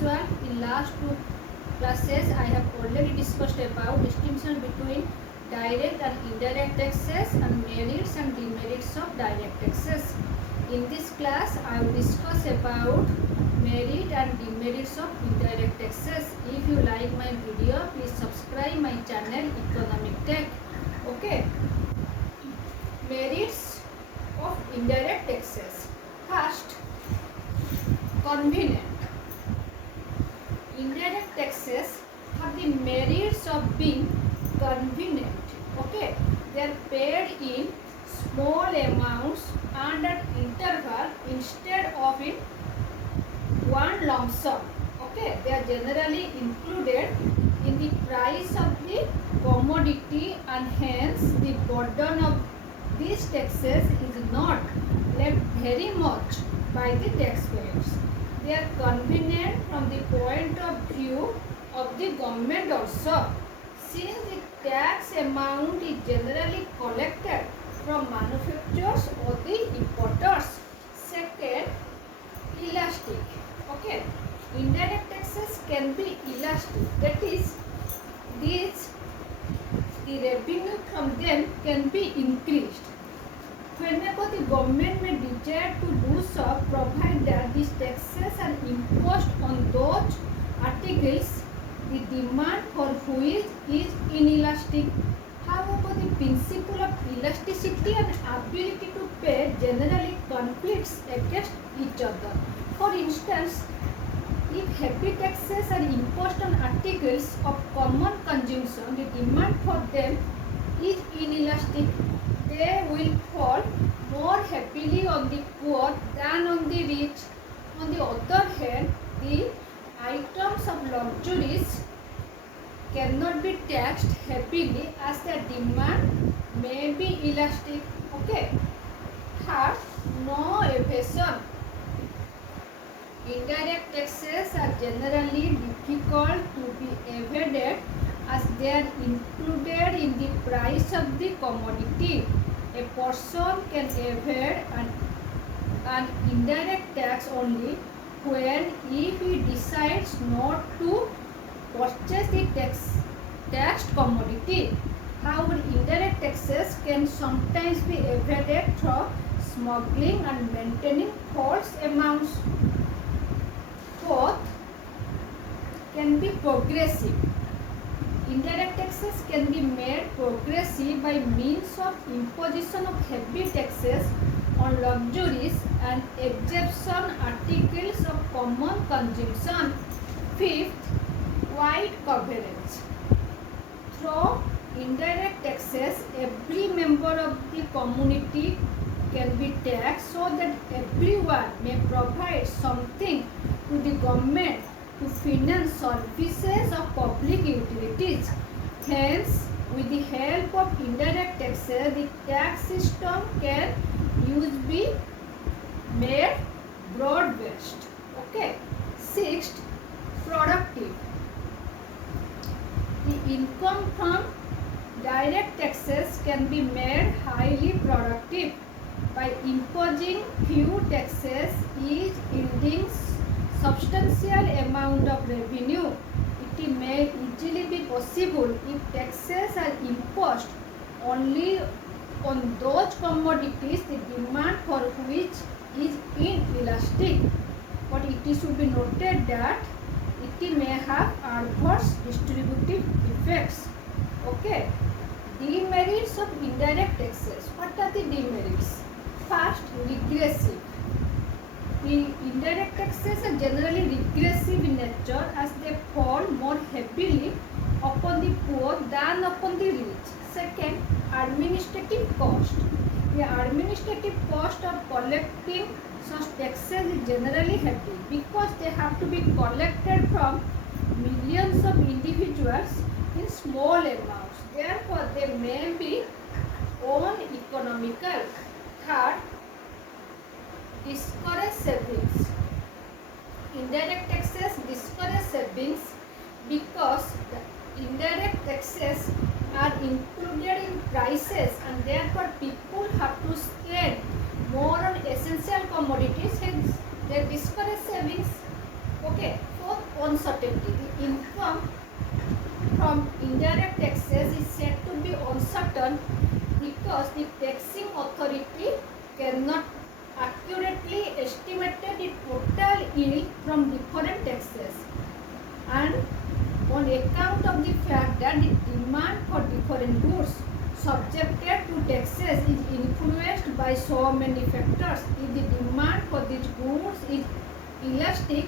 one. In last two classes, I have already discussed about distinction between direct and indirect taxes and merits and demerits of direct taxes. In this class, I will discuss about merit and demerits of indirect taxes. If you like my video, please subscribe my channel Economic Tech. Okay. Merits of indirect taxes. First, convenient. Indirect taxes have the merits of being convenient. Okay, they are paid in small amounts and at interval instead of in one lump sum. Okay, they are generally included in the price of the commodity, and hence the burden of these taxes is not left very much by the taxpayers. They are convenient from the point of view of the government also, since the tax amount is generally collected from manufacturers or the importers. Second, elastic. Okay, indirect taxes can be elastic. That is, the revenue from them can be increased whenever the government may desire to do so, provided that these taxes are imposed on those articles the demand for which is inelastic. However, the principle of elasticity and ability to pay generally conflicts against each other. For instance, if heavy taxes are imposed on articles of common consumption, the demand for them is inelastic. They will fall more heavily on the poor than on the rich. On the other hand, the items of luxuries cannot be taxed heavily as their demand may be elastic. Okay. Third, no evasion. Indirect taxes are generally difficult to be evaded as they are included in the price of the commodity. A person can evade an indirect tax only when if he decides not to purchase the taxed commodity. However, indirect taxes can sometimes be evaded through smuggling and maintaining false amounts. Fourth, can be progressive. Indirect taxes can be made progressive by means of imposition of heavy taxes on luxuries and exemption articles of common consumption. Fifth, wide coverage. Through indirect taxes, every member of the community can be taxed so that everyone may provide something to the government to finance services of public utilities. Hence, with the help of indirect taxes, the tax system can be made broad-based. Okay. Sixth, productive. The income from direct taxes can be made highly productive by imposing few taxes each yielding substantial amount of revenue. It may easily be possible if taxes are imposed only on those commodities the demand for which is inelastic. But it should be noted that it may have adverse distributive effects. Okay. Demerits of indirect taxes. What are the demerits? First, regressive. The indirect taxes are generally regressive in nature as they fall more heavily upon the poor than upon the rich. Second, administrative cost. The administrative cost of collecting such taxes is generally heavy because they have to be collected from millions of individuals in small amounts. Therefore, they may be uneconomical. Third, discourage savings. Indirect taxes discourage savings because the indirect taxes are included in prices and therefore people have to spend more on essential commodities, hence they discourage savings. Okay. Fourth, uncertainty. The income from indirect taxes is said to be uncertain because the taxing authority cannot accurately estimate the total yield from different taxes, and on account of the fact that the demand for different goods subjected to taxes is influenced by so many factors. If the demand for these goods is elastic,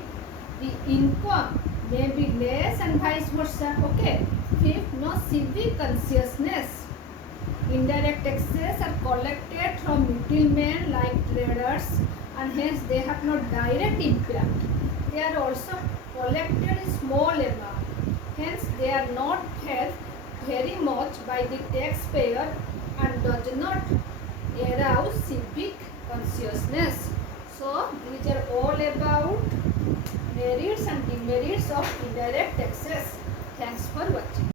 the income may be less and vice versa. Okay. Fifth, no civic consciousness. Indirect taxes are collected from middlemen like traders, and hence they have no direct impact. They are also collected in small amount. Hence they are not held very much by the taxpayer and does not arouse civic consciousness. So these are all about merits and demerits of indirect taxes. Thanks for watching.